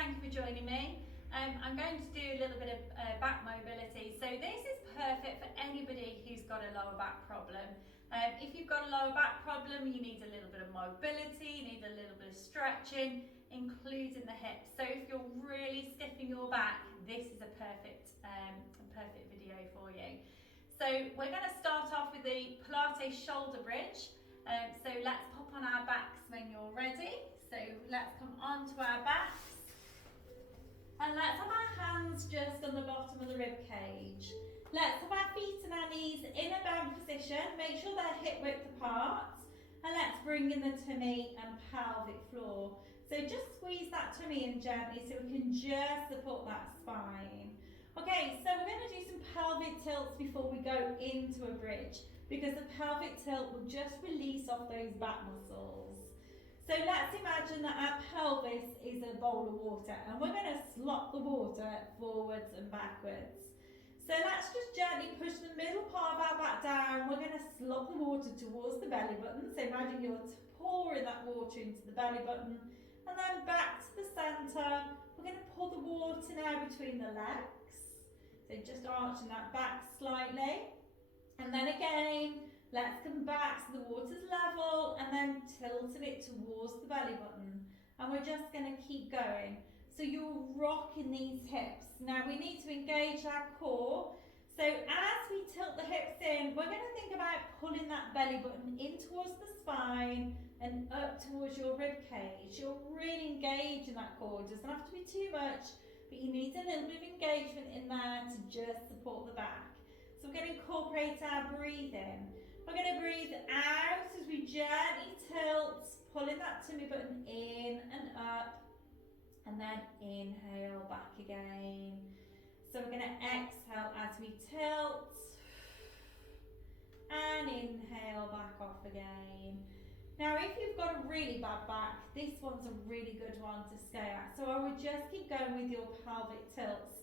thank you for joining me. I'm going to do a little bit of back mobility. So this is perfect for anybody who's got a lower back problem. If you've got a lower back problem, you need a little bit of mobility, you need a little bit of stretching, including the hips. So if you're really stiff in your back, this is a perfect video for you. So we're going to start off with the Pilates shoulder bridge. So let's pop on our backs when you're ready. So let's come onto our backs and let's have our hands just on the bottom of the rib cage. Let's have our feet and our knees in a bound position. Make sure they're hip width apart, and let's bring in the tummy and pelvic floor. So just squeeze that tummy in gently so we can just support that spine. Okay, so we're going to do some pelvic tilts before we go into a bridge, because the pelvic tilt will just release off those back muscles. So let's imagine that our pelvis is a bowl of water and we're going to slop the water forwards and backwards. So let's just gently push the middle part of our back down. We're going to slop the water towards the belly button. So imagine you're pouring that water into the belly button, and then back to the centre. We're going to pour the water now between the legs. So just arching that back slightly. And then again, let's come back so the water's level, and then tilting it towards the belly button. And we're just going to keep going. So you're rocking these hips. Now we need to engage our core. So as we tilt the hips in, we're going to think about pulling that belly button in towards the spine and up towards your rib cage. You're really engaging that core. It doesn't have to be too much, but you need a little bit of engagement in there to just support the back. So we're going to incorporate our breathing. We're going to breathe out as we gently tilt, pulling that tummy button in and up, and then inhale back again. So we're going to exhale as we tilt, and inhale back off again. Now if you've got a really bad back, this one's a really good one to stay at. So I would just keep going with your pelvic tilts.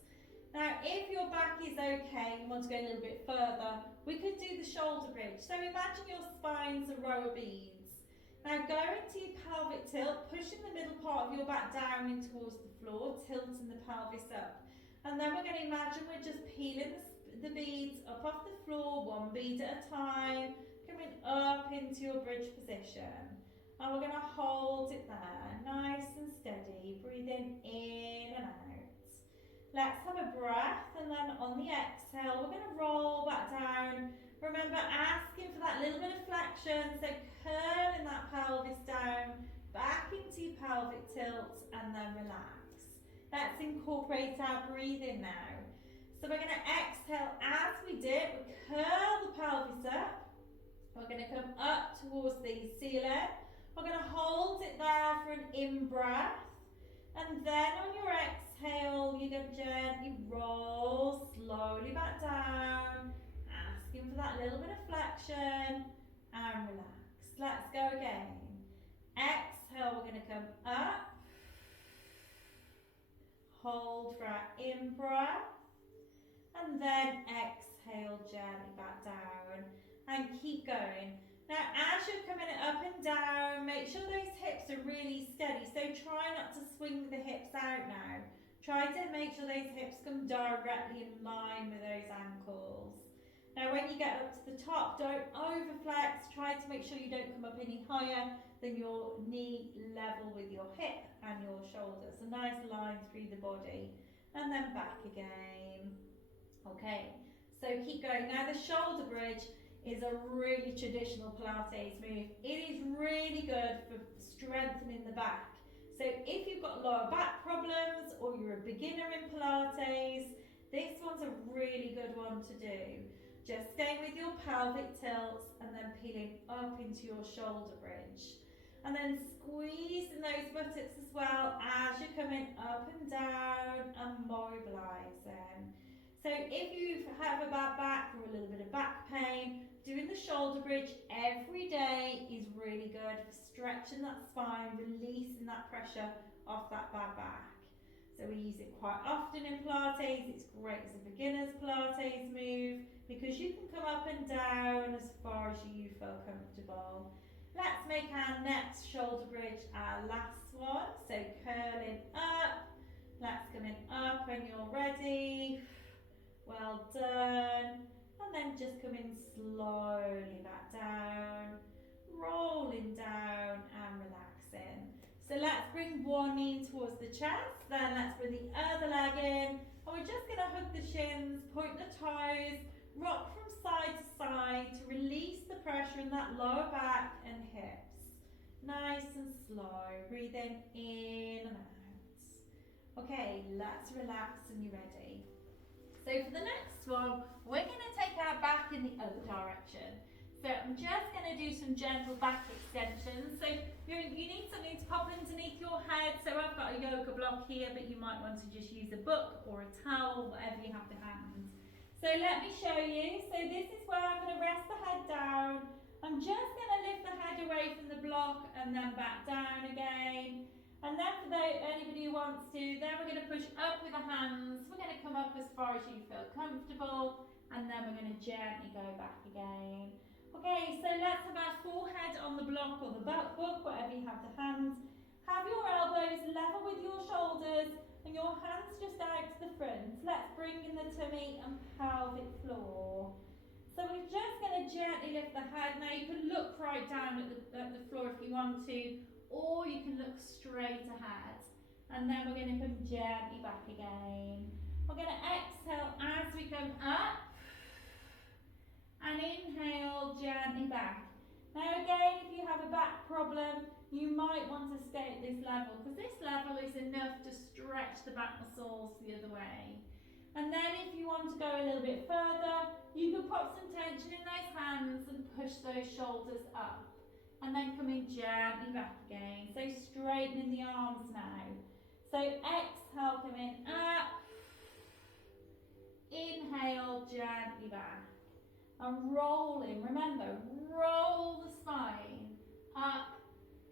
Now, if your back is okay, you want to go a little bit further, we could do the shoulder bridge. So imagine your spine's a row of beads. Now go into your pelvic tilt, pushing the middle part of your back down in towards the floor, tilting the pelvis up. And then we're going to imagine we're just peeling the beads up off the floor, one bead at a time, coming up into your bridge position. And we're going to hold it there, nice and steady, breathing in and out. Let's have a breath, and then on the exhale, we're going to roll back down. Remember, asking for that little bit of flexion, so curling that pelvis down, back into your pelvic tilts, and then relax. Let's incorporate our breathing now. So we're going to exhale as we dip, we curl the pelvis up. We're going to come up towards the ceiling. We're going to hold it there for an in-breath. And then on your exhale, you're going to gently roll slowly back down, asking for that little bit of flexion, and relax. Let's go again. Exhale, we're going to come up, hold for our in-breath, and then exhale gently back down, and keep going. Now, as you're coming up and down, make sure those hips are really steady. So try not to swing the hips out now. Try to make sure those hips come directly in line with those ankles. Now, when you get up to the top, don't overflex. Try to make sure you don't come up any higher than your knee level with your hip and your shoulder. So nice line through the body. And then back again. Okay, so keep going. Now, the shoulder bridge is a really traditional Pilates move. It is really good for strengthening the back. So if you've got lower back problems or you're a beginner in Pilates, this one's a really good one to do. Just stay with your pelvic tilts and then peeling up into your shoulder bridge. And then squeezing those buttocks as well as you're coming up and down and mobilising. So if you have a bad back or a little bit of back pain, doing the shoulder bridge every day is really good for stretching that spine, releasing that pressure off that bad back. So we use it quite often in Pilates. It's great as a beginner's Pilates move because you can come up and down as far as you feel comfortable. Let's make our next shoulder bridge our last one. So curling up, let's bring one knee towards the chest, then let's bring the other leg in. And we're just going to hug the shins, point the toes, rock from side to side to release the pressure in that lower back and hips. Nice and slow, breathing in and out. Okay, let's relax and you're ready. So for the next one, we're going to take our back in the other direction. So I'm just going to do some gentle back extensions. So you need something to pop underneath your head. So I've got a yoga block here, but you might want to just use a book or a towel, whatever you have to hand. So let me show you. So this is where I'm going to rest the head down. I'm just going to lift the head away from the block and then back down again. And then for anybody who wants to, then we're going to push up with the hands. We're going to come up as far as you feel comfortable. And then we're going to gently go back again. Okay, so let's have our forehead on the block or the book, whatever you have to hand. Have your elbows level with your shoulders and your hands just out to the front. Let's bring in the tummy and pelvic floor. So we're just going to gently lift the head. Now you can look right down at the floor if you want to, or you can look straight ahead. And then we're going to come gently back again. We're going to exhale as we come up. And inhale, gently back. Now again, if you have a back problem, you might want to stay at this level because this level is enough to stretch the back muscles the other way. And then if you want to go a little bit further, you can pop some tension in those hands and push those shoulders up. And then coming gently back again. So straightening the arms now. So exhale, coming up. Inhale, gently back. And rolling, remember, roll the spine up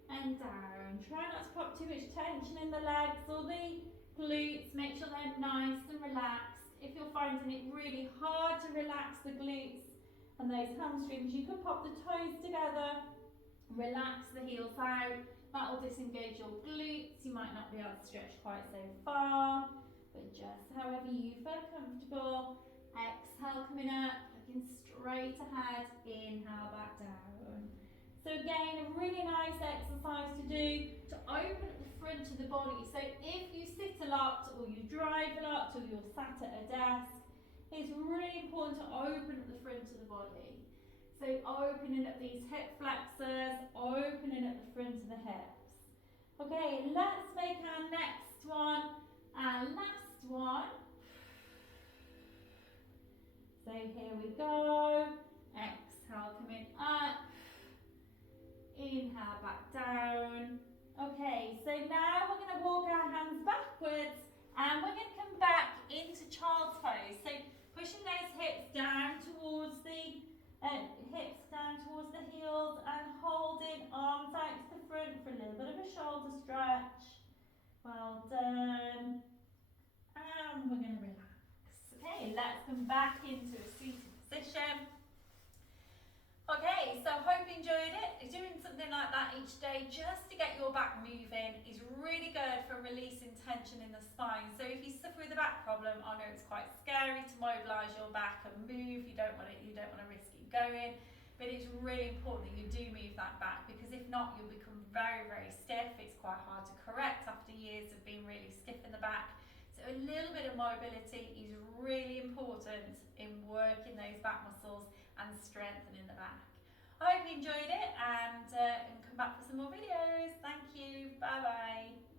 and down. Try not to pop too much tension in the legs or the glutes. Make sure they're nice and relaxed. If you're finding it really hard to relax the glutes and those hamstrings, you can pop the toes together, relax the heels out. That will disengage your glutes. You might not be able to stretch quite so far, but just however you feel comfortable. Exhale, coming up, looking straight ahead, inhale back down. So again, a really nice exercise to do to open up the front of the body. So if you sit a lot or you drive a lot or you're sat at a desk, it's really important to open up the front of the body. So opening up these hip flexors, opening up the front of the hips. Okay, let's make our next one our last one. So here we go. Exhale, coming up. Inhale, back down. Okay, so now we're going to walk our hands backwards and we're going to come back into child's pose. So pushing those hips down towards the heels and holding arms out to the front for a little bit of a shoulder stretch. Well done. And we're going to relax. Okay, let's come back into a seated position. Okay, so hope you enjoyed it. Doing something like that each day just to get your back moving is really good for releasing tension in the spine. So if you suffer with a back problem, I know it's quite scary to mobilise your back and move. You don't want to risk it going, but it's really important that you do move that back because if not, you'll become very, very stiff. It's quite hard to correct after years of being really stiff in the back. So a little bit of mobility is really important in working those back muscles and strengthening the back. I hope you enjoyed it and come back for some more videos. Thank you. Bye bye.